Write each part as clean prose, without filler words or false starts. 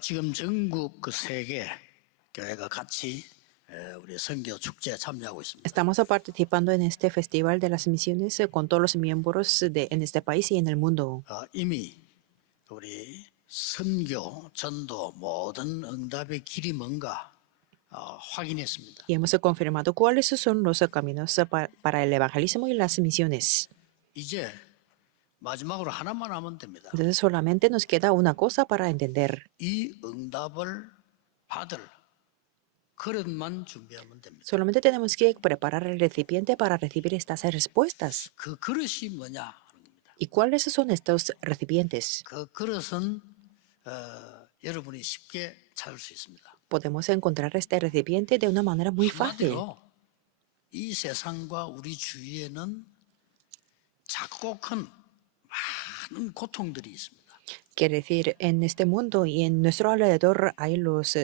지금 전국 그 세 개 교회가 같이 우리 선교 축제에 참여하고 있습니다. Estamos participando en este Festival de las Misiones con todos los miembros en este país y en el mundo. 이미 우리 선교, 전도 모든 응답의 길이 뭔가 확인했습니다. Y hemos confirmado cuáles son los caminos para el evangelismo y las misiones. 이제 마지막으로 하나만 하면 됩니다. Entonces solamente nos queda una cosa para entender. 이 응답을 받을 그릇만 준비하면 됩니다. Solamente tenemos que preparar el recipiente para recibir estas respuestas. 그 그릇이 뭐냐 하는 겁니다. ¿Y cuáles son estos recipientes? 그 그릇은 여러분이 쉽게 찾을 수 있습니다. Podemos encontrar este recipiente de una manera muy fácil. 한마디로 이 세상과 우리 주위에는 작고 큰 많은 고통들이 있습니다. Quiere decir, en este mundo y en nuestro alrededor hay los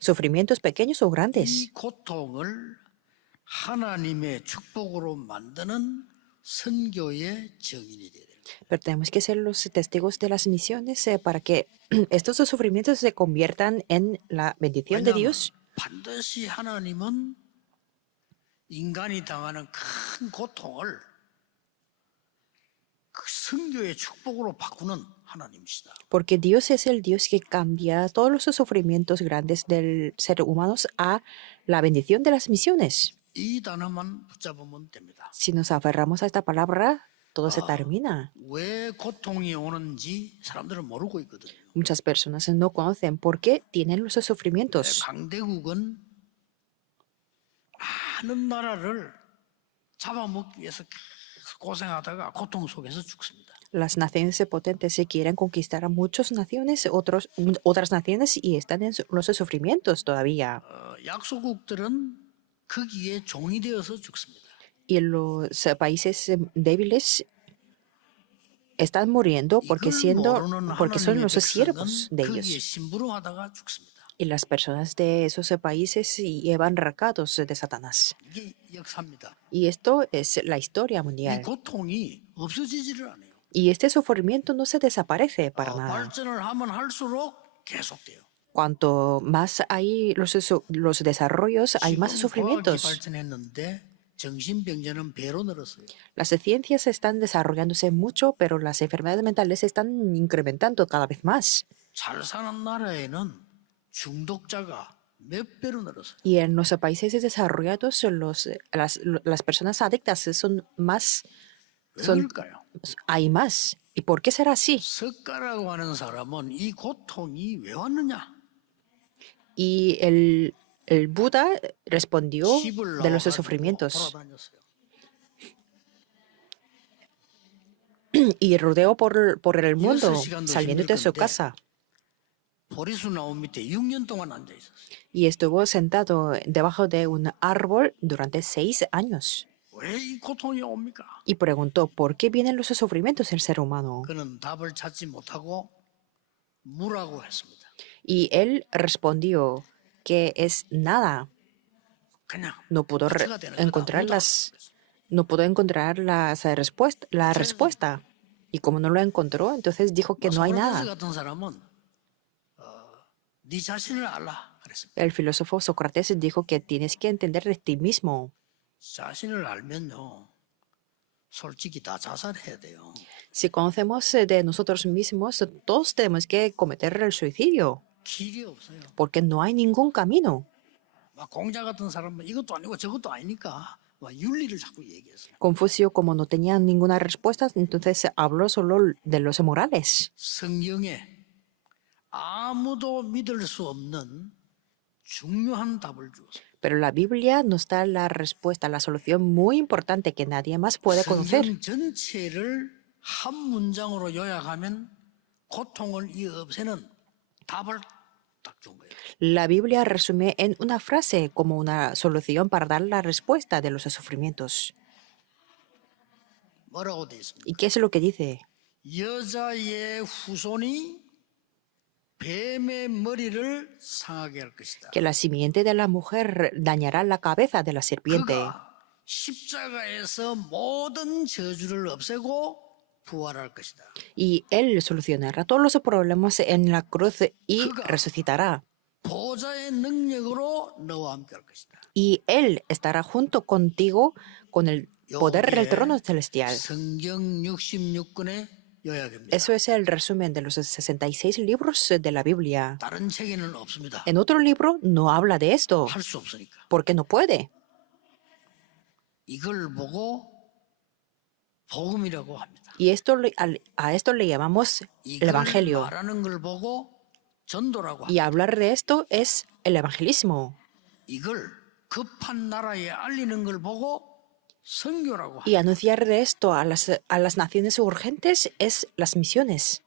sufrimientos pequeños o grandes. 이 고통을 하나님의 축복으로 만드는 선교의 증인이 되야 됩니다. Pero tenemos que ser los testigos de las misiones para que estos sufrimientos se conviertan en la bendición de 왜냐하면 Dios. 반드시 하나님은 인간이 당하는 큰 고통을 그 선교의 축복으로 바꾸는 하나님이시다. Porque Dios es el Dios que cambia todos los sufrimientos grandes del ser humano a la bendición de las misiones. 이 단어만 붙잡으면 됩니다. Si nos aferramos a esta palabra, todo se termina. 왜 고통이 오는지 사람들은 모르고 있거든요. Muchas personas no conocen por qué tienen los sufrimientos. 강대국은 많은 나라를 잡아먹기 위해서 계속 고생하다가 고통 속에서 죽습니다. Las naciones potentes se quieren conquistar a muchas naciones, otras naciones y están en los sufrimientos todavía. 약소국들은 거기에 종이 되어서 죽습니다. Y los países débiles están muriendo porque son los siervos de 거기에 ellos. 심부름하다가 죽습니다. Y las personas de esos países llevan recados de Satanás. 이게 역사입니다. Y esto es la historia 이 mundial. 고통이 없어지지를 않아요. Y este sufrimiento no se desaparece para nada. 발전을 하면 할수록 계속돼요. Cuanto más hay los desarrollos, hay más 지금 과학이 sufrimientos. 발전했는데 정신병자는 배로 늘었어요. Las ciencias están desarrollándose mucho, pero las enfermedades mentales se están incrementando cada vez más. 잘 사는 나라에는 중독자가 몇 배로 늘었어요. Y en los países desarrollados, las personas adictas son más, 왜 son, 그럴까요? hay más. ¿Y por qué será así? 석가라고 하는 사람은 이 고통이 왜 왔느냐? Y el Buda respondió 집을 de los 나와가지고 sufrimientos 돌아다녔어요. y rodeó por el mundo, 6시간도 saliendo de su 힘들 건데 casa. 보리수 나무 밑에 6년 동안 앉아 있었어요. Y estuvo sentado debajo de un árbol durante 6 años. 왜 이 고통이 옵니까? Y preguntó, ¿por qué vienen los sufrimientos del ser humano? 그는 답을 찾지 못하고 무라고 했습니다. Y él respondió que es nada. 그냥 No pudo 부처가 되는 거다. encontrar la respuesta. Y como no lo encontró, entonces dijo que no hay 소크라테스 nada. 같은 사람은 네 자신을 알라 그랬습니다. El filósofo Sócrates dijo que tienes que entender de ti mismo. 자신을 알면요, 솔직히 다 자살해야 돼요. Si conocemos de nosotros mismos, todos tenemos que cometer el suicidio, 길이 없어요. porque no hay ningún camino. 막 공자 같은 사람은 이것도 아니고 저것도 아니니까 막 윤리를 자꾸 얘기했어요. Confucio, como no tenía ninguna respuesta, entonces habló solo de los morales. 성경에 아무도 믿을 수 없는 중요한 답을 주었어요. Pero la Biblia nos da la respuesta, la solución muy importante que nadie más puede conocer. 성경 전체를 한 문장으로 요약하면 고통을 없애는 답을 딱 준 거예요. La Biblia resume en una frase como una solución para dar la respuesta de los sufrimientos. 뭐라고 돼 있습니까? ¿Y qué es lo que dice? 여자의 후손이 뱀의 머리를 상하게 할 것이다. Que la simiente de la mujer dañará la cabeza de la serpiente. 그가 십자가에서 모든 저주를 없애고 부활할 것이다. y Él solucionará todos los problemas en la cruz y resucitará. 보좌의 능력으로 너와 함께 할 것이다. Y Él estará junto contigo con el poder del trono 요게 celestial. 성경 66권의 요약입니다. Eso es el resumen de los 66 libros de la Biblia. 다른 책에는 없습니다. En otro libro no habla de esto, 할 수 없으니까. porque no puede. 이걸 보고 복음이라고 합니다. Y a esto le llamamos el 이걸 Evangelio. 말하는 걸 보고 전도라고 Y 합니다. hablar de esto es el evangelismo. 이걸 급한 나라에 알리는 걸 보고 선교라고 합니다. Y anunciar de esto a las naciones urgentes es las misiones.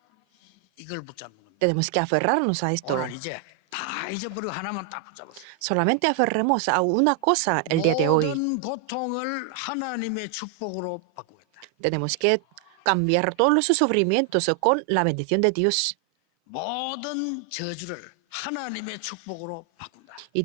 이걸 붙잡는 겁니다. Tenemos que aferrarnos a esto. 오늘 이제 다 잊어버리고 하나만 딱 붙잡았어요. Solamente aferremos a una cosa el día de hoy. 모든 고통을 하나님의 축복으로 바꾸겠다. Tenemos que cambiar todos los sufrimientos con la bendición de Dios. 모든 저주를 하나님의 축복으로 바꾼다. Y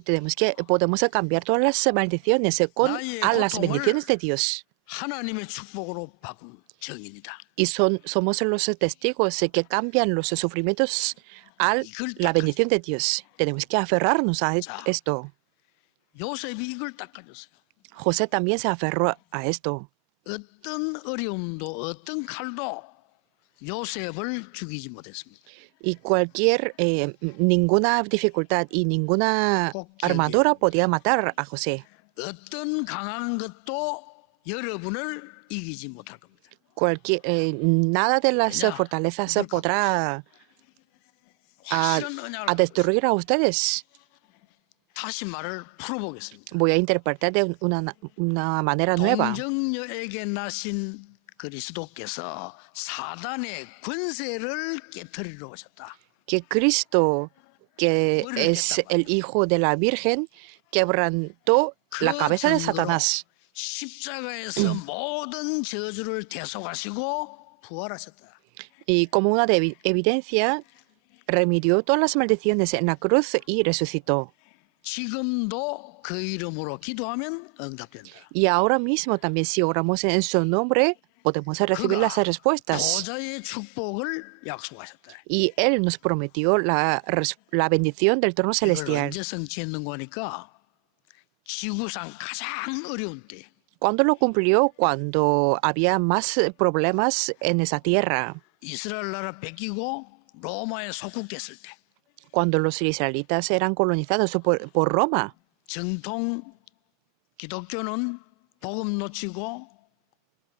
podemos cambiar todas las maldiciones con a las bendiciones de Dios. 하나님의 축복으로 바꾼 정인이다. Y somos los testigos que cambian los sufrimientos a la bendición de Dios. Tenemos que aferrarnos a esto. 요셉이 이걸 딱 가졌어요. José también se aferró a esto. 어떤 어려움도 어떤 칼도 요셉을 죽이지 못했습니다. Y ninguna dificultad y ninguna armadura podía matar a José. 어떤 강한 것도 여러분을 이기지 못할 겁니다. Nada de las fortalezas podrá a destruir a ustedes. 다시 말을 풀어보겠습니다. Voy a interpretar de una manera nueva. 동정녀에게 나신 그리스도께서 사단의 권세를 깨뜨리러 오셨다. Que Cristo, que es el Hijo de la Virgen, quebrantó la cabeza de Satanás. 십자가에서 모든 저주를 대속하시고 부활하셨다. Y como una evidencia, remitió todas las maldiciones en la cruz y resucitó. 지금도 그 이름으로 기도하면 응답된다. Y ahora mismo también si oramos en su nombre, podemos recibir las respuestas. 보좌의 축복을 약속하셨다. Y Él nos prometió la bendición del trono 이걸 celestial. 언제 성취했는가 하니까 지구상 가장 어려운 때 ¿Cuándo lo cumplió? Cuando había más problemas en esa tierra. 이스라엘 나라 뺏기고 로마에 속국됐을 때 Cuando los israelitas eran colonizados por Roma. 정통 기독교는 복음 놓치고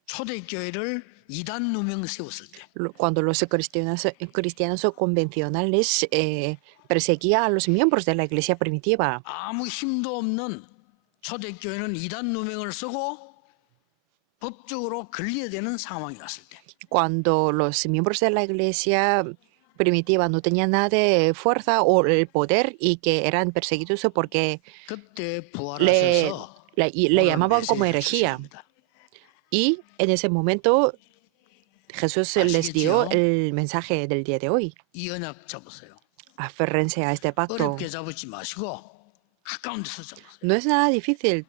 초대교회를 이단 누명 세웠을 때 Cuando los cristianos convencionales perseguían a los miembros de la iglesia primitiva. 아무 힘도 없는 초대교회는 이단 누명을 쓰고 법적으로 걸려야 되는 상황이 왔을 때 Cuando los miembros de la iglesia primitiva no tenían nada de fuerza o el poder y que eran perseguidos porque 그때 le 부활하셔서 llamaban como herejía. Y en ese momento Jesús les dio el mensaje del día de hoy. 이 언약 잡으세요. Aférrense a este pacto. 어렵게 잡지 마시고 가까운 데서 잡으세요. No es nada difícil.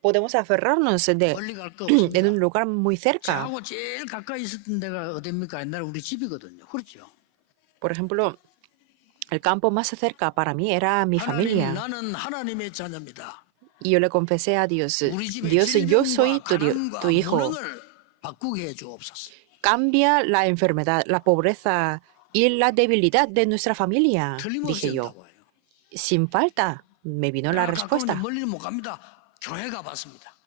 Podemos aferrarnos 멀리 갈 거 없습니다. en un lugar muy cerca. 저하고 제일 가까이 있었던 데가 어딥니까? 옛날에 우리 집이거든요. 그렇죠? Por ejemplo, el campo más cerca para mí era mi 하나님, familia. 나는 하나님의 자녀입니다. Y yo le confesé a Dios, 우리 집의 Dios, yo soy 질병과 tu hijo. 가난과 무능을 바꾸게 해주옵소서. Cambia la enfermedad, la pobreza y la debilidad de nuestra familia, 틀림없이 dije yo. 했다고 해요. Sin falta, me vino la 가까운데 respuesta. 멀리는 못 갑니다. 교회 가봤습니다.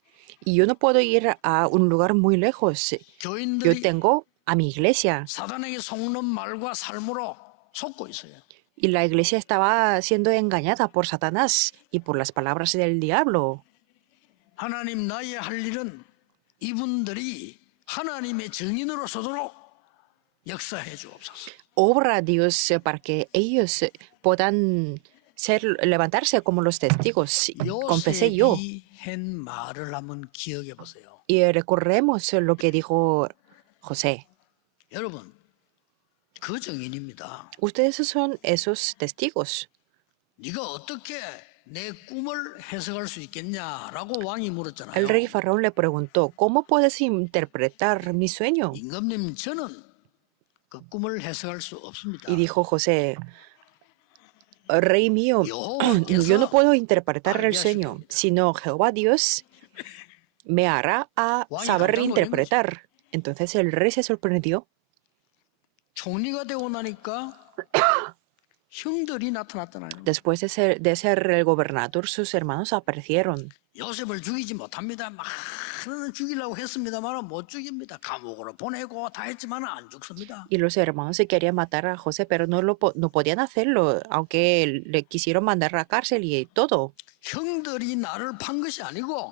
Y yo no puedo ir a un lugar muy lejos. Yo 교인들이 tengo a mi iglesia. 사단에게 속는 말과 삶으로 속고 있어요. Y la iglesia estaba siendo engañada por Satanás y por las palabras del diablo. 하나님 나의 할 일은 이분들이 하나님의 증인으로 서도록 역사해 주옵소서. Obra a Dios para que ellos puedan levantarse como los testigos. Confesé yo. 요셉이 한 말을 한번 기억해 보세요. Y recordemos lo que dijo José. 여러분, 그 증인입니다. Ustedes son esos testigos. 네가 어떻게 내 꿈을 해석할 수 있겠냐라고 왕이 물었잖아요. El rey Faraón le preguntó, ¿cómo puedes interpretar mi sueño? 임금님, 저는 그 꿈을 해석할 수 없습니다. Y dijo José, Rey mío, yo no 여호와께서 puedo interpretar 알게 el 하실 sueño, 겁니다. sino Jehová Dios me hará a 왕이 saber 깜짝 놀란 거죠. interpretar. Entonces el rey se sorprendió. 총리가 되고 나니까 형들이 나타났잖아요. Después de ser el gobernador, sus hermanos aparecieron. 요셉을 죽이지 못합니다. 많은 죽이려고 했습니다만 못 죽입니다. 감옥으로 보내고 다 했지만 안 죽습니다. Y los hermanos se querían matar a José, pero no podían hacerlo, aunque le quisieron mandar a la cárcel y todo. 형들이 나를 판 것이 아니고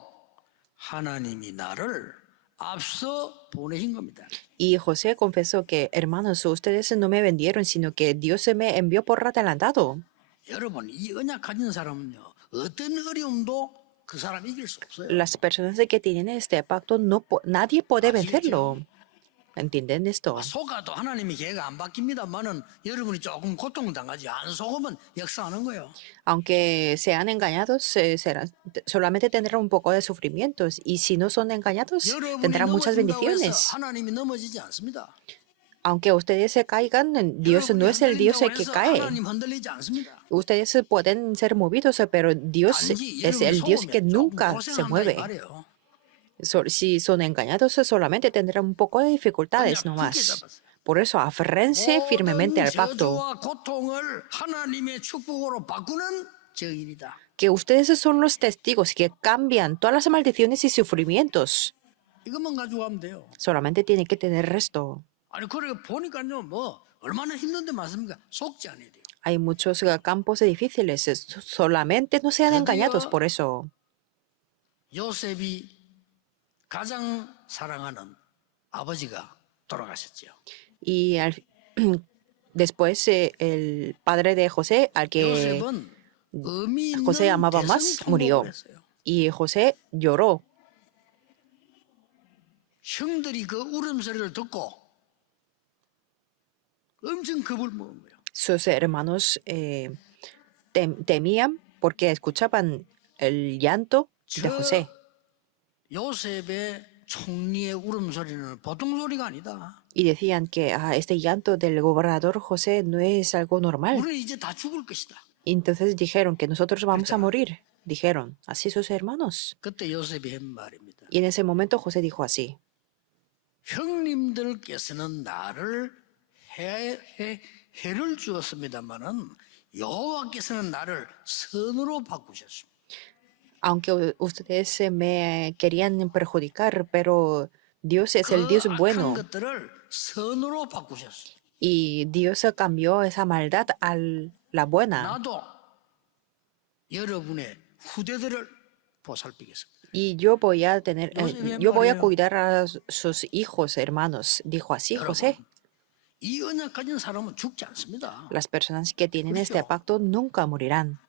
하나님이 나를 앞서 보내신 겁니다. Y José confesó que, hermanos, ustedes no me vendieron, sino que Dios se me envió por adelantado. 여러분, 이 언약 가진 사람은요, 어떤 어려움도 그 사람 이길 수 없어요. Las personas que tienen este pacto, nadie puede vencerlo. ¿Entienden esto? 속아도 하나님이 계획 안 바뀝니다만은 여러분이 조금 고통당하지 안 속으면 역사하는 거예요. Aunque sean engañados, solamente tendrán un poco de sufrimientos. Y si no son engañados, 여러분이 tendrán muchas 넘어진다고 해서 bendiciones. 하나님이 넘어지지 않습니다. Aunque ustedes se caigan, Dios no es el Dios el que cae. 하나님 흔들리지 않습니다. Ustedes pueden ser movidos, pero Dios 단지 es 여러분이 el Dios que 속으면 조금 nunca se 고생한다 이 mueve. 말이에요. Si son engañados, solamente tendrán un poco de dificultades 그냥 굳게 nomás. 잡았어요. Por eso, aférrense firmemente 모든 al pacto, 저주와 고통을 하나님의 축복으로 바꾸는 증인이다. que ustedes son los testigos que cambian todas las maldiciones y sufrimientos. 이것만 가지고 하면 돼요. Solamente tienen que tener resto. 아니 그래 보니까요, 뭐 얼마나 힘든데 맞습니까? 속지 않아야 돼요. Hay muchos campos difíciles, solamente no sean engañados por eso. 요셉이 가장 사랑하는 아버지가 돌아가셨죠. Y después el padre de José, al que 요셉은 의미 있는 José amaba más, murió. 대성통곡을 했어요. Y José lloró. 형들이 그 울음소리를 듣고 엄청 겁을 먹은 거예요. Sus hermanos temían porque escuchaban el llanto de José. 요셉의 총리의 울음소리는 보통 소리가 아니다. Y decían que este llanto del gobernador José no es algo normal. 우리는 이제 다 죽을 것이다. Y entonces dijeron que nosotros vamos a morir. Dijeron así sus hermanos. 그때 요셉이 한 말입니다. Y en ese momento José dijo así. 형님들께서는 나를 해를 주었습니다마는 여호와께서는 나를 선으로 바꾸셨습니다. Aunque ustedes me querían perjudicar, pero Dios es el Dios 악한 bueno. 것들을 선으로 바꾸셨습니다. Y Dios cambió esa maldad a la buena. 나도 여러분의 후대들을 보살피겠습니다. Y yo voy a yo voy a 말이에요. cuidar a sus hijos, hermanos. Dijo así José. 여러분, 이 언약 가진 사람은 죽지 않습니다. Las personas que tienen este 그렇죠. pacto nunca morirán.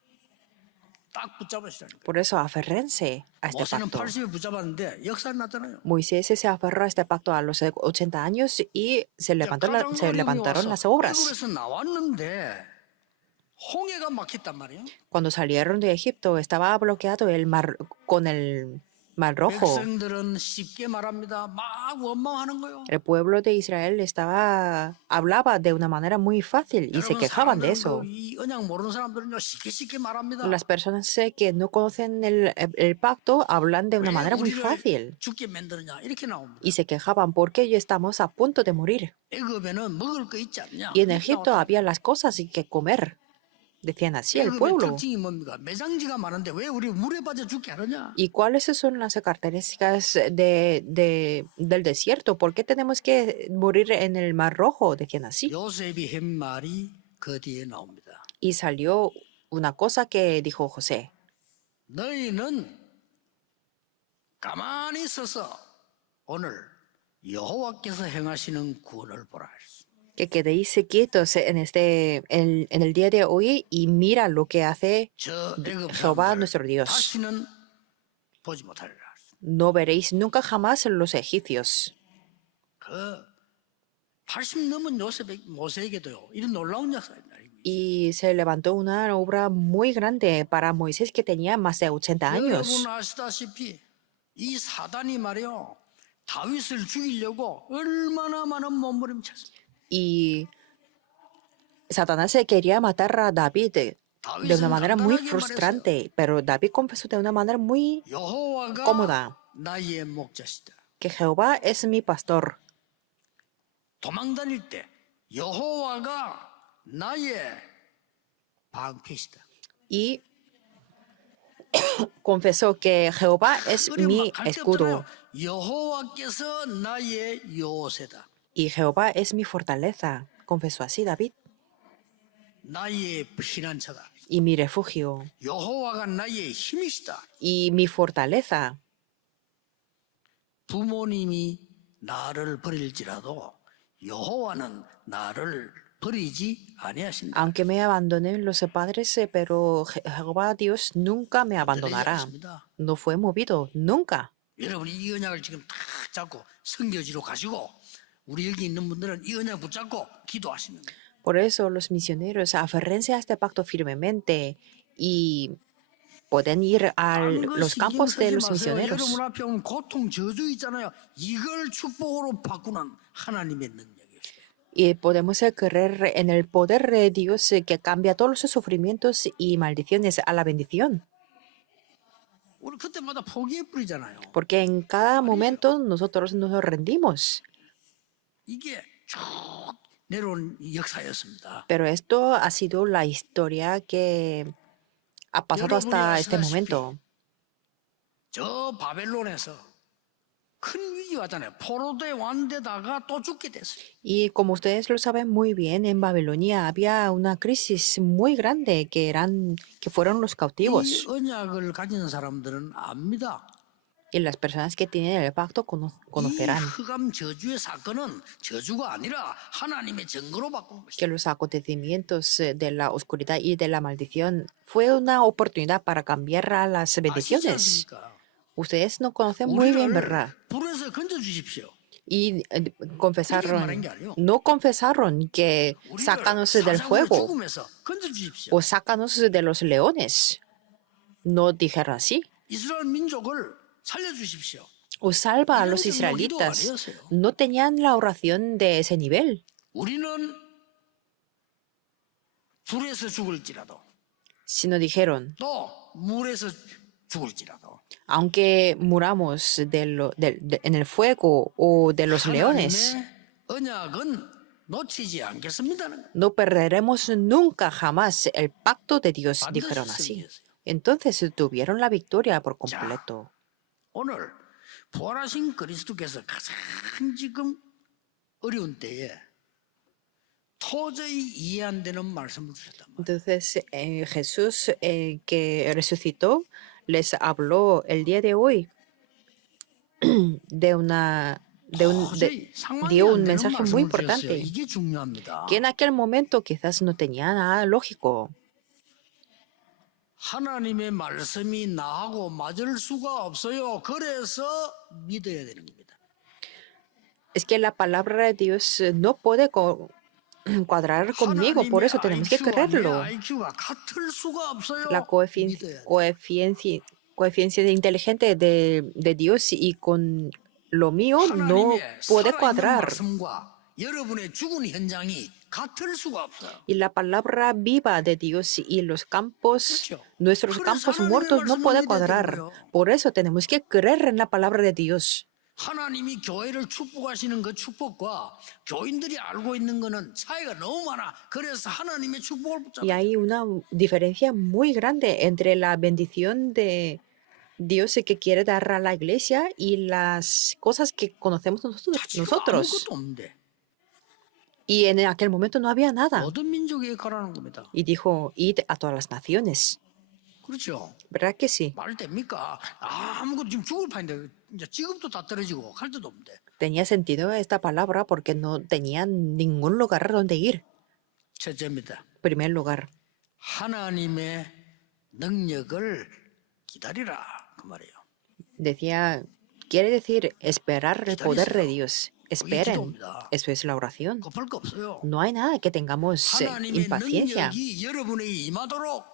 딱 붙잡으시라니까. Por eso aférrense a este 모세는 pacto. 80에 붙잡았는데 역사 났잖아요. Moisés se aferró a este pacto a los 80 años y se levantaron las obras. 애굽에서 나왔는데 홍해가 막혔단 말이에요. Cuando salieron de Egipto estaba bloqueado el mar con el Mar Rojo. 백성들은 쉽게 말합니다. 막 원망하는 거예요. El pueblo de Israel hablaba de una manera muy fácil y se 여러분, quejaban de 사람들은 eso. 이 언약 모르는 사람들은요 쉽게 말합니다. Las personas que no conocen el pacto hablan de una 왜 manera muy 우리를 fácil 죽게 만드느냐 이렇게 나옵니다. y se quejaban porque ya estamos a punto de morir. 애굽에는 먹을 거 있지 않냐? Y en 이렇게 Egipto 나왔다. había las cosas y que comer. Decían así el 애굽의 pueblo. 특징이 뭡니까? 매장지가 많은데 왜 우리 물에 빠져 죽게 하느냐? ¿Y cuáles son las características del desierto? ¿Por qué tenemos que morir en el Mar Rojo? Decían así. 요셉이 한 말이 그 뒤에 나옵니다. Y salió una cosa que dijo José. 너희는 가만히 서서 오늘 여호와께서 행하시는 구원을 보라. Que quedéis quietos en el día de hoy y mira lo que hace 저 애굽 Jehová 사람들 nuestro Dios. 다시는 보지 못하리라. No veréis nunca jamás los egipcios. 그 80 넘은 모세에게도요 이런 놀라운 역사가 있다. y se levantó una obra muy grande para Moisés que tenía más de 80 여러분 años. 아시다시피 이 사단이 말이요 다윗을 죽이려고 얼마나 많은 몸부림쳤어요. Y Satanás se quería matar a David de una 다윗은 manera muy 간단하게 말했어요. frustrante, pero David confesó de una manera muy 여호와가 cómoda 나의 목자시다. que Jehová es mi pastor. 도망 다닐 때 여호와가 나의 방패시다. Y confesó que Jehová es 그리고 mi 막갈 escudo 때부터 여호와께서 나의 요새다. y Jehová es mi fortaleza. Confesó así David. 나의 피난처다. Y mi refugio 여호와가 나의 힘이시다. y mi fortaleza. 부모님이 나를 버릴지라도 여호와는 나를 버리지 아니하신다. Aunque me abandonen los padres, pero Jehová Dios nunca me 흔들리지 abandonará. 않습니다. No fue movido, nunca. 여러분이 이 언약을 지금 탁 잡고 선교지로 가시고 우리 여기 있는 분들은 이 언약 붙잡고 기도하시는 거예요. Por eso los misioneros aférrense a este pacto firmemente y pueden ir a 다른 거 los 신경 campos de 쓰지 los 마세요. misioneros. 여러분 앞에 오면 고통, 저주 있잖아요. 이걸 축복으로 바꾸는 하나님의 능력이에요. Y podemos creer en el poder de Dios que cambia todos los sufrimientos y maldiciones a la bendición. 우리 그때마다 포기해 버리잖아요. Porque en cada momento nosotros nos rendimos. 이게 쭉 내려온 역사였습니다. Pero esto ha sido la historia que ha pasado hasta este momento. 저 바벨론에서 큰 위기 왔잖아요. 포로돼 왔는데다가 또 죽게 됐어요. Y como ustedes lo saben muy bien, en Babilonia había una crisis muy grande que fueron los 이 cautivos. 언약을 가진 사람들은 압니다. Y las personas que tienen el pacto 이 conocerán 흑암 저주의 사건은 저주가 아니라 하나님의 증거로 바꾼 que 것이다. los acontecimientos de la oscuridad y de la maldición fue una oportunidad para cambiar a las 아시지 bendiciones. 않습니까? Ustedes no conocen muy bien, 우리를 ¿verdad? 불에서 건져 주십시오. Y 말한 confesaron, 게 아니에요. no confesaron que 우리를 sácanos del 사자굴의 fuego 죽음에서 건져 주십시오. o sácanos de los leones. No dijeron así. 이스라엘 민족을 살려 주십시오. O salva a 이런 los 정도 기도 israelitas. 아니었어요. No tenían la oración de ese nivel. 우리는 불에서 죽을지라도 Sino dijeron, 또 물에서 죽을지라도 aunque muramos en el fuego o de los leones, 하나님의 언약은 놓치지 않겠습니다는 거예요. no perderemos nunca jamás el pacto de Dios, 반드시 dijeron así. 승리했어요. Entonces tuvieron la victoria por completo. 오늘 부활하신 그리스도께서 가장 지금 어려운 때에 도저히 이해 안 되는 말씀을 주셨단 말이에요. Entonces Jesús que resucitó les habló el día de hoy de una 도저히 상황이 dio 안 un 되는 mensaje muy 말씀을 주셨어요. importante 이게 중요합니다. que en aquel momento quizás no tenía nada lógico. 하나님의 말씀이 나하고 맞을 수가 없어요. 그래서 믿어야 되는 겁니다. Es que la palabra de Dios no puede cuadrar conmigo, por eso tenemos que IQ와 내 creerlo. IQ가 같을 수가 없어요. La 믿어야 돼. coeficiencia de inteligente de Dios y con lo mío no 하나님의 puede 살아있는 cuadrar. 말씀과 여러분의 죽은 현장이 같을 수가 없어요. Y la palabra viva de Dios y los campos, 그렇죠. nuestros 그래서 campos 하나님의 muertos no 말씀을 puede 믿어야 cuadrar. 되는 거예요. Por eso tenemos que creer en la palabra de Dios. 하나님이 교회를 축복하시는 그 축복과 교인들이 알고 있는 거는 차이가 너무 많아. 그래서 하나님의 축복을 Y 붙잡아요. hay una diferencia muy grande entre la bendición de Dios que quiere dar a la iglesia y las cosas que conocemos 지금 nosotros. 아무것도 없는데 Y en aquel momento no había nada. 모든 민족에게 가라는 겁니다. Y dijo, id a todas las naciones. 그렇죠. ¿Verdad que sí? 말 됩니까? 아무것도 지금 죽을 판인데 이제 지금도 다 떨어지고 갈 데도 없는데. Tenía sentido esta palabra porque no tenían ningún lugar donde ir. 첫째입니다. En primer lugar, 하나님의 능력을 기다리라 그 말이에요. decía, quiere decir esperar el poder de Dios. esperen. Eso es la oración. 급할 거 없어요. No hay nada que tengamos 하나님의 impaciencia. 능력이 여러분에게 임하도록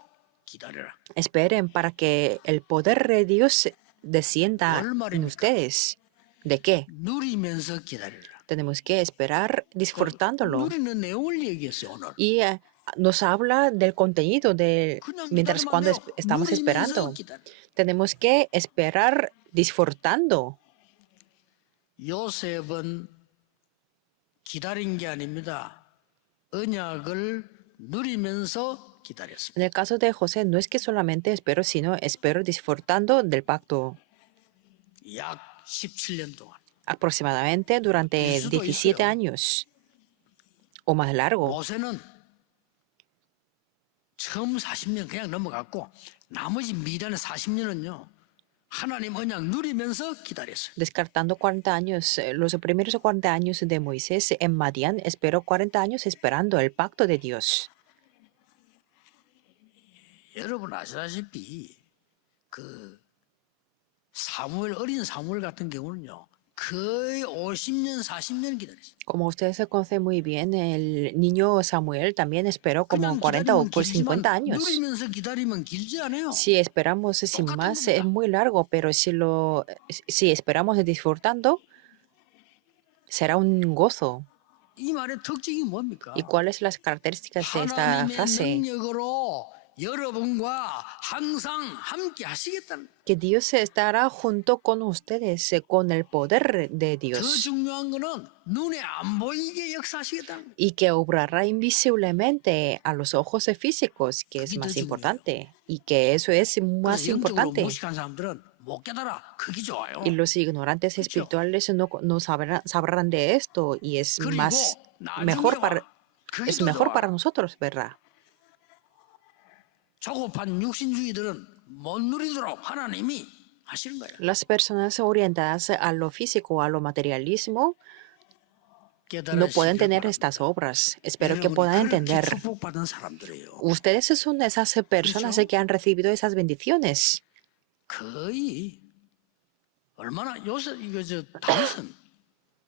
기다려라. Esperen para que el poder de Dios descienda en ustedes. ¿De qué? 누리면서 기다려라. Tenemos que esperar disfrutándolo. 누리는 내용을 얘기했어요, 오늘. Y nos habla del contenido de 그냥 mientras 기다리면 cuando 안 돼요. estamos 누리면서 esperando. 기다려. Tenemos que esperar disfrutando. 요셉은 기다린 게 아닙니다. 언약을 누리면서 기다렸습니다. En el caso de José, no es que solamente espero, sino espero disfrutando del pacto. 약 17년 동안. Aproximadamente durante 수도 17 있어요. años o más largo. 모세는 처음 40년 그냥 넘어갔고 나머지 미단의 40년은요. 하나님 언약 누리면서 기다렸어요. Descartando 40 años, los primeros 40 años de Moisés en Madián, esperó 40 años esperando el pacto de Dios. 여러분 아시다시피 그 사무엘 어린 사무엘 같은 경우는요. 거의 50년, 40년 기다렸어요. Como ustedes se conocen muy bien, el niño Samuel también esperó como 그냥 40 o 기다리면 por 길지만 50 años. 누리면서 기다리면 길지 않아요. Si esperamos sin 똑같은 más, 겁니다. es muy largo, pero si esperamos disfrutando, será un gozo. 이 말의 특징이 뭡니까? ¿Y cuáles las características de esta 하나님의 frase? 능력으로 여러분과 항상 함께 하시겠다는. Que Dios estará junto con ustedes, con el poder de 더 Dios, 중요한 거는 눈에 안 보이게 역사하시겠다는. y que obrará invisiblemente a los ojos físicos, que es 그게 더 más 중요해요. importante, y que eso es más 그래서 영적으로 importante. 무식한 사람들은 못 깨달아. 그게 좋아요. Y los ignorantes espirituales no sabrán de esto, y es 그리고 más 나중에 mejor 와. para, 그게 es 더 mejor para 좋아요. nosotros, ¿verdad? 조급한 육신주의들은 못 누리도록 하나님이 하시는 거예요. Las personas orientadas a lo físico, a lo materialismo, no pueden tener estas obras. Espero que puedan entender. 축복받은 사람들이에요. Ustedes son esas personas que han recibido esas bendiciones. 거의 얼마나 요새 이거 저 다윗은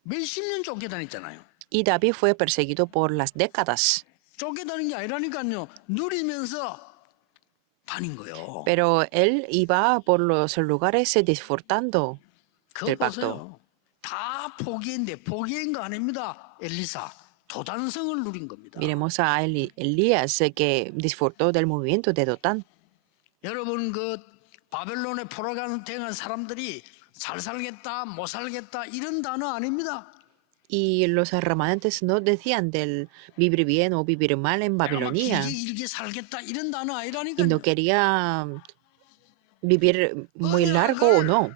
몇십 년 쫓겨다녔잖아요. Y David fue perseguido por las décadas, 쫓겨다닌 게 아니라니까요. 누리면서 다닌 거요. pero él iba por los lugares disfrutando 그거 del pacto. 보세요. 다 포기인데 포기한 거 아닙니다. 엘리사 도단성을 누린 겁니다. Miremos a Elías que disfrutó del movimiento de Dotán. 여러분 그 바벨론에 포로간 당한 사람들이 잘 살겠다 못 살겠다 이런 단어 아닙니다. Y los remanentes no decían del vivir bien o vivir mal en 내가 막 Babilonia. 길게 살겠다 이런 단어 Y 아니라니까요. no quería vivir muy largo o no,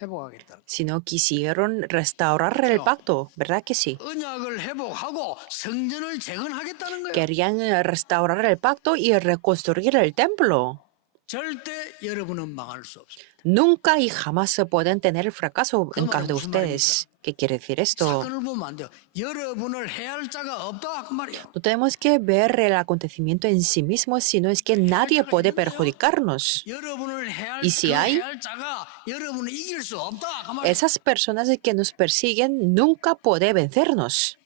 회복하겠다. sino quisieron restaurar el pacto, ¿verdad que sí? 언약을 회복하고 성전을 재건하겠다는 거예요. Querían restaurar el pacto y reconstruir el templo. 절대 여러분은 망할 수 없습니다. Nunca y jamás se pueden tener el fracaso en caso de ustedes. ¿Qué quiere decir esto? 사건을 보면 안 돼요. 여러분을 해할 자가 없다 그 말이에요. No tenemos que ver el acontecimiento en sí mismo, sino es que nadie puede perjudicarnos. 여러분을 해할 Y si hay 자가 여러분을 이길 수 없다 그 말이에요. esas personas que nos persiguen, nunca puede vencernos.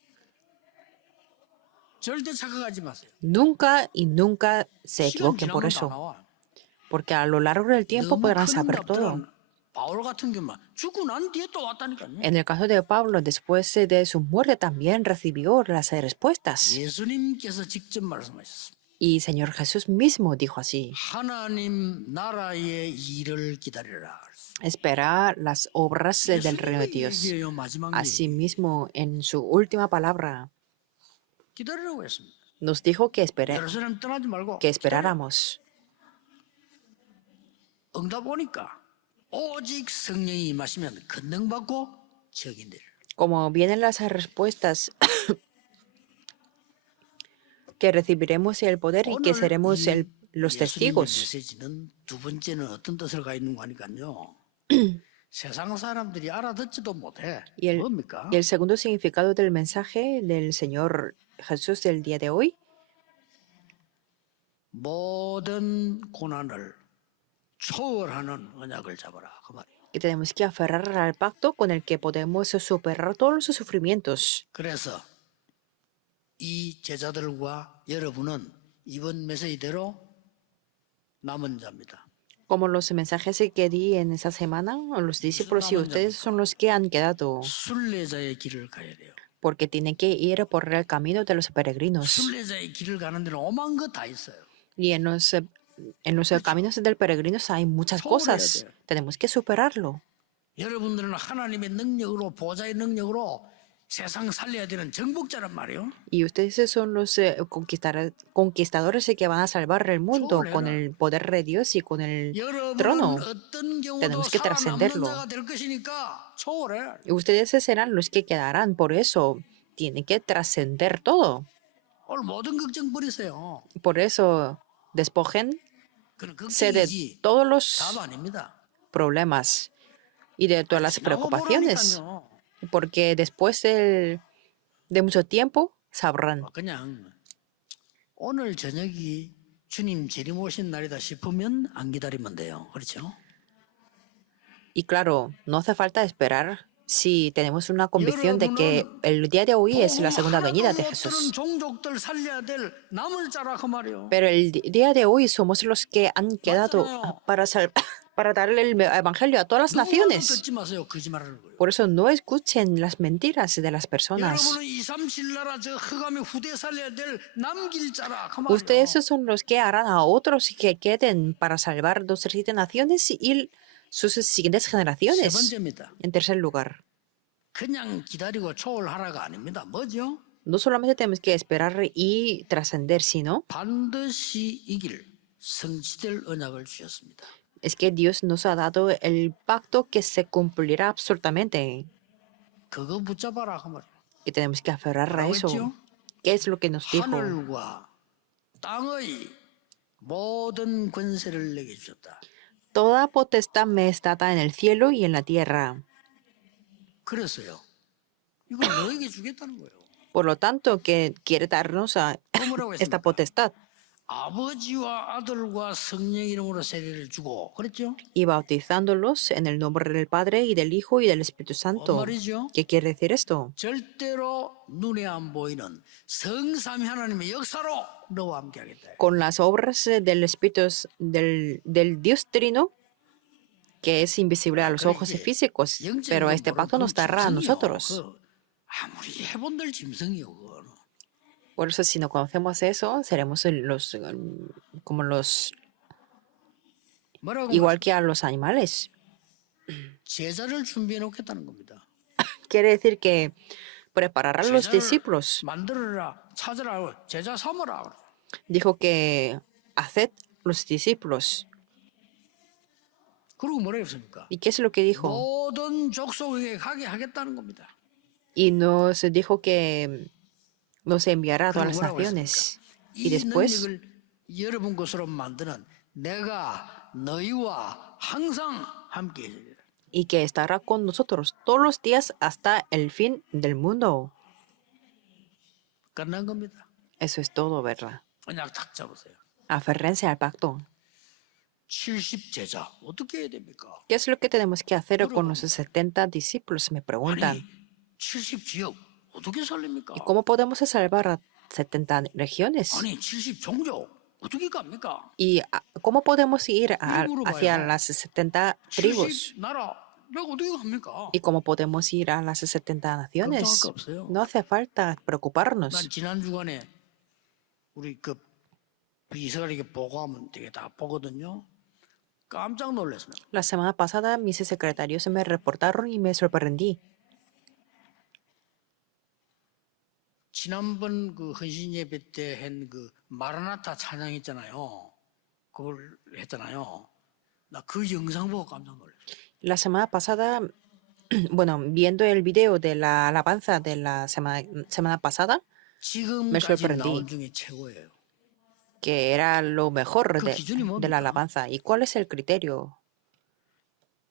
절대 착각하지 마세요. Nunca y nunca se 시간 equivoquen por 지나면 다 eso, 나와. porque a lo largo del tiempo 너무 podrán 큰 saber 응답들은 todo. 바울 같은 경우는 죽고 난 뒤에 또 왔다니까요. En el caso de Pablo, después de su muerte, también recibió las respuestas. 예수님께서 직접 말씀하셨습니다. Y Señor Jesús mismo dijo así: 하나님 나라의 일을 기다리라. espera las obras del reino de Dios. 얘기예요, 마지막 얘기. Asimismo, en su última palabra, 기다리라고 했습니다. nos dijo que, 예루살렘 떠나지 말고 que esperáramos. 응답 오니까 오직 성령이 임하시면 권능받고 적인들. Como vienen las respuestas, que recibiremos el poder y que seremos los testigos. 메시지는 두 번째는 어떤 뜻을 가 있는 거니까요. 세상 사람들이 알아듣지도 못해. Y 뭡니까? el segundo significado del mensaje del Señor Jesús del día de hoy, 모든 고난을 초월하는 언약을 잡아라 그 말이에요. Y tenemos que aferrar al pacto con el que podemos superar todos los sufrimientos. 그래서 이 제자들과 여러분은 이번 메시지대로 남은 자입니다. Como los mensajes que di en esa semana, los discípulos y ustedes son los que han quedado, 순례자의 길을 가야 돼요. porque tienen que ir por el camino de los peregrinos. 순례자의 길을 가는 데는 오만 거 다 있어요. Y en los caminos del peregrino hay muchas cosas. Tenemos que superarlo. 여러분들은 하나님의 능력으로 보좌의 능력으로 세상 살려야 되는 정복자란 말이에요. Y ustedes son los conquistadores que van a salvar el mundo con el poder de Dios y con el trono. 여러분은 어떤 경우도 Tenemos que 살아남는 trascenderlo. 자가 될 것이니까 초월해. Y ustedes serán los que quedarán. Por eso tienen que trascender todo. 오늘 모든 걱정 버리세요. Por eso despojen 그건 de 걱정이지 todos los 답 아닙니다. problemas y de todas las 지나고 preocupaciones. 보라니까요. Porque después de mucho tiempo sabrán. 그냥 오늘 저녁이 주님 재림 오신 날이다 싶으면 안 기다리면 돼요. 그렇죠? Y claro, no hace falta esperar si tenemos una convicción de que el día de hoy es la segunda venida de Jesús. 종족들 살려야 될 남을 자라 그 말이에요. Pero el día de hoy somos los que han quedado para darle el evangelio a todas las 누구도 naciones. 듣지 마세요. 거짓말하는 거예요. Por eso no escuchen las mentiras de las personas. 여러분은 2, 3, 7 나라 저 흑암의 후대 살려야 될 남길 자라 그 말이에요. Ustedes son los que harán a otros que queden para salvar dos o siete naciones y sus siguientes 세 generaciones. 번째입니다. En tercer lugar, 그냥 기다리고 초월하라가 아닙니다. 뭐죠? no solamente tenemos que esperar y trascender, sino 반드시 이길 성취될 언약을 주셨습니다. es que Dios nos ha dado el pacto que se cumplirá absolutamente. 그거 붙잡아라 그 말이에요. Y tenemos que aferrar a 뭐라고 eso. 했죠? ¿Qué es lo que nos dijo? 하늘과 땅의 모든 권세를 내게 주셨다. Toda potestad me es dada en el cielo y en la tierra. 그랬어요. 이걸 너에게 주겠다는 거예요. Por lo tanto, que quiere darnos 뭐라고 esta 했습니까? potestad 아버지와 아들과 성령 이름으로 세례를 주고 그랬죠? y bautizándolos en el nombre del Padre y del Hijo y del Espíritu 뭔 Santo. 말이죠? ¿Qué quiere decir esto? 절대로 눈에 안 보이는 성삼위 하나님의 역사로 너와 함께 하겠다. Con las obras del Espíritu del Dios Trino, que es invisible a los ojos y físicos, pero este pacto nos dará a nosotros. 아무리 해본들 짐승이요. 그거는. Por eso, si no conocemos eso, seremos como los 뭐라고 igual que a los animales. 제자를 준비해 놓겠다는 겁니다. Quiere decir que preparar a los 제자를 discípulos. 만들어라, 찾으라, 제자 삼으라. Dijo que haced los discípulos. 그리고 뭐라 했습니까? ¿Y qué es lo que dijo? 모든 족속에게 가게 하겠다는 겁니다. Y nos dijo que nos enviará a todas las 그리고 뭐라고 naciones. 했습니까? Y 이 después, 능력을 여러분 것으로 만드는 내가 너희와 항상 함께 해주리라. y que estará con nosotros todos los días hasta el fin del mundo. 끝난 겁니다. Eso es todo, ¿verdad? 언약 탁 잡으세요. Aférrense al pacto. 70 제자 어떻게 해야 됩니까? ¿Qué es lo que tenemos que hacer con los 70 discípulos? Me preguntan. 아니 70 지역 어떻게 살립니까? ¿Y cómo podemos salvar a 70 regiones? 아니 70 종족 어떻게 갑니까? ¿Y cómo podemos ir Tribu hacia 봐요. las 70 tribus? 70 나라 내가 어떻게 갑니까? ¿Y cómo podemos ir a las 70 naciones? 걱정할 거 없어요. No hace falta 난 preocuparnos. 지난 주간에 우리 그 비서관에게 보고하면 되게 다 보거든요. 깜짝 놀랐어요. La semana pasada mis secretarios me reportaron y me sorprendí. 지난번 그 헌신 예배 때 한 그 마라나타 찬양 했잖아요. 그걸 했잖아요. 나 그 영상 보고 깜짝 놀랐어요. La semana pasada, bueno, viendo el video de la alabanza de la semana pasada, 지금까지 sorprendí. 나온 중에 최고예요. que era lo mejor 그 기준이 de la 뭡니까? alabanza. ¿Y cuál es el criterio?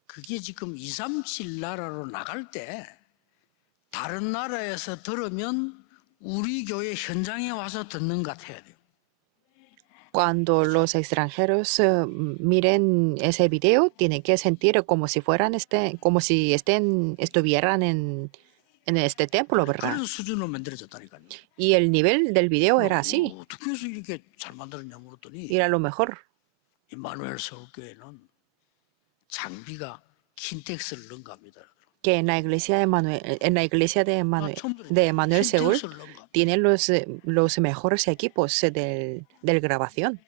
그게 지금 2, 3, 7 나라로 나갈 때 다른 나라에서 들으면 우리 교회 현장에 와서 듣는 것 같아야 돼요. Cuando los extranjeros miren ese video, tienen que sentir como si como si estuvieran en este templo, ¿verdad? 그런 수준으로 만들어졌다니까요. Y el nivel del video era 그래서 así, 어떻게 해서 이렇게 잘 만들었냐 물었더니 era lo mejor. 임마누엘 서울교회는 장비가 킨텍스를 넣은 겁니다. Que en la iglesia de de Emmanuel Seúl 킨텍스를 넣은 겁니다. tienen los mejores equipos del grabación.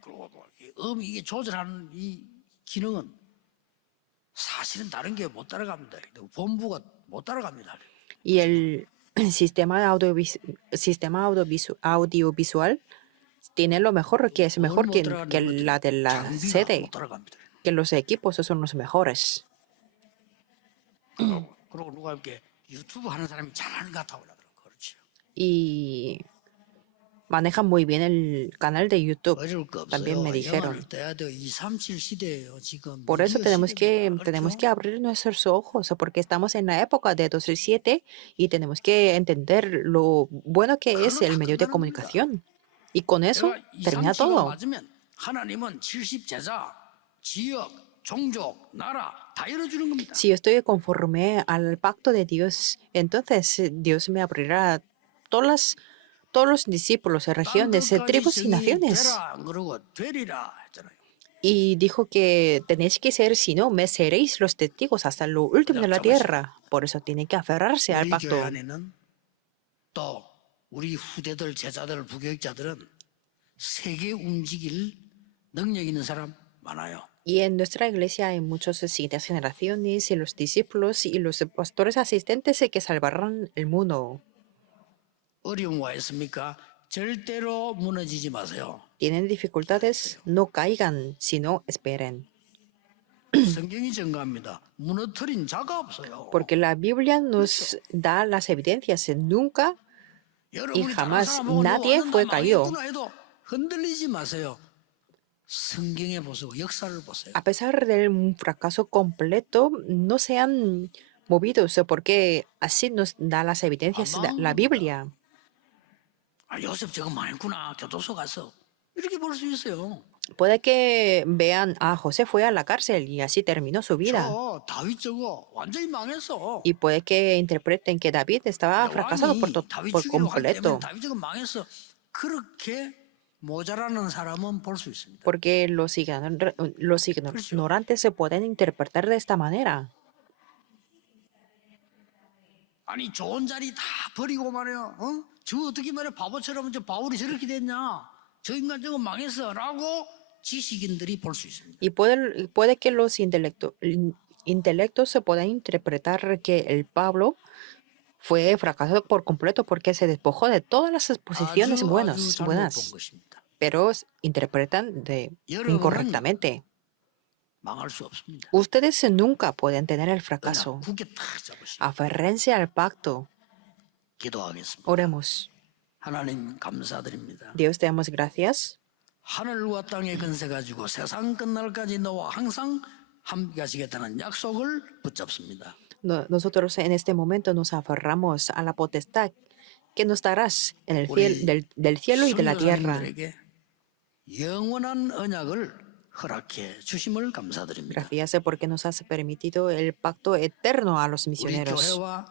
그리고 이게 조절하는 이 기능은 사실은 다른 게 못 따라갑니다. 본부가 못 따라갑니다. Y el sistema audiovisual tiene lo mejor, que es mejor que la de la 장비가 sede, 못 따라갑니다. que los equipos son los mejores. 그리고 누가 이렇게 유튜브 하는 사람이 잘하는 것 같다고 그러더라고요. 그렇죠. Y manejan muy bien el canal de YouTube. 어려울 거 También me 없어요. dijeron. 영화를 떼야 돼요. 237 시대예요. 지금 Por eso 미디어 tenemos 시대입니다. que abrir nuestros ojos, porque estamos en la época de 2007 y tenemos que entender lo bueno que es el medio de comunicación. Y con eso termina 237가 todo. 맞으면 하나님은 70 제자, 지역, 종족, 나라 다 열어주는 겁니다. Si yo estoy conforme al pacto de Dios, entonces Dios me abrirá todos los discípulos, regiones, 땅 끝까지 tribus y 증인이 naciones. 되라 그러고 되리라 했잖아요. Y dijo que tenéis que ser, si no, me seréis los testigos hasta lo último de la tierra. Por eso tienen que aferrarse al 우리 pacto. 교회 안에는 또 우리 후대들, 제자들, 부교육자들은 세계 움직일 능력 있는 사람 많아요. Y en nuestra iglesia hay muchas siguientes generaciones y los discípulos y los pastores asistentes que salvarán el mundo. 어려움 와 있습니까? 절대로 무너지지 마세요. Tienen dificultades, no caigan, sino esperen. 성경이 증거합니다. 무너뜨린 자가 없어요. Porque la Biblia nos da las evidencias. Nunca 여러분이 다른 jamás 사람하고 nadie 너무 fue caído. 망했구나 해도 흔들리지 마세요. 성경에 보세요. 역사를 보세요. A pesar del fracaso completo, no sean movidos, porque así nos da las evidencias la Biblia. 아, 요셉 저거 망했구나. 교도소 가서 이렇게 볼 수 있어요. Puede que vean, José fue a la cárcel y así terminó su vida. 저 다윗 저거 완전히 망했어. Y puede que interpreten que David estaba fracasado 왕이 다윗 por 죽이려고 할 때문에 completo, 다윗 저거 망했어. 그렇게 모자라는 사람은 볼 수 있습니다. porque los ignorantes se pueden interpretar de esta manera. 아니 좋은 자리 다 버리고 말이야. 어? 저 어떻게 말해 바보처럼 저 바울이 저렇게 됐냐? 저 인간 저거 망했어라고 지식인들이 볼 수 있습니다. Y puede que los intelectos se puedan interpretar que el Pablo fue fracasado por completo porque se despojó de todas las posiciones 아주 buenas, 잘못 본 buenas, 것입니다. pero interpretan 여러분은 incorrectamente. 망할 수 없습니다. Ustedes nunca pueden tener el 그냥 fracaso. 굳게 탁 잡으시고 Aférrense al pacto. 기도하겠습니다. Oremos. 하나님 감사드립니다. Dios, te damos gracias. 하늘과 땅의 근세 가지고 세상 끝날까지 너와 항상 함께 하시겠다는 약속을 붙잡습니다. Nosotros en este momento nos aferramos a la potestad que nos darás en el del cielo y de la tierra. 선교사님들에게 영원한 언약을 허락해 주심을 감사드립니다. Gracias porque nos has permitido el pacto eterno a los 우리 misioneros. 교회와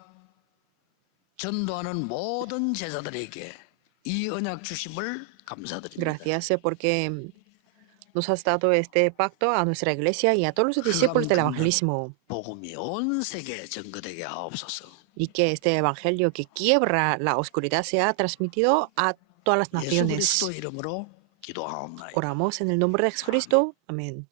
전도하는 모든 제자들에게 이 언약 주심을 감사드립니다. Gracias porque nos has dado este pacto a nuestra iglesia y a todos los discípulos del evangelismo. 복음이 온 세계에 전거되게 하옵소서. Y que este evangelio que quiebra la oscuridad sea transmitido a todas las 예수 naciones. 그리스도 이름으로 기도하옵나이다. Oramos en el nombre de Jesucristo. Amén.